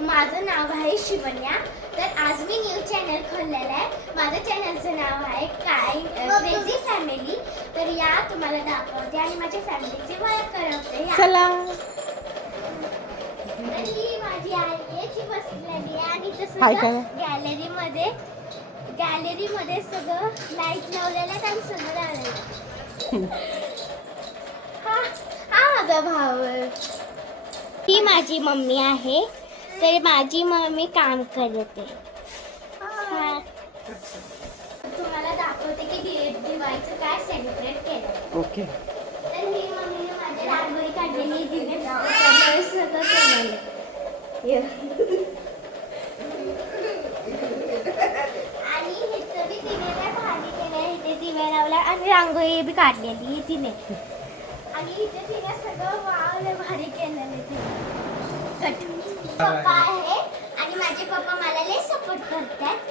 माझं नाव आहे शिवन्या. तर आज मी न्यू चॅनल खोललेलं आहे. माझ्या चॅनलचं नाव आहे काय क्रेझी फॅमिली. तर या तुम्हाला दाखवते आणि माझ्या फॅमिलीची ओळख करवते. चला. तर ही माझी आई आहे, ती बसलेली आहे आणि हाय तसं करा. गॅलरीमध्ये सगळं लाईट लावलेलं आहे आणि सगळं लावलेलं आहे. हा माझा भाऊ आहे. ही माझी मम्मी आहे. तर माझी मम्मी काम करते. हा. तुम्हाला दाखवते की दिवाळीचं काय सेलिब्रेट केलं. ओके. तर ही मम्मीने माझ्या रांगोळी काढलेली, दिवे लावलेले, सगळं केलेलं. आणि इथं बी दिवे काय भारी केले. इथे दिवे लावला आणि रांगोळी बी काढलेली तिने. आणि इथे तिने सगळं वाव लय भारी केलेलं तिने. पप्पा आहे आणि माझे पप्पा मला लय सपोर्ट करतात.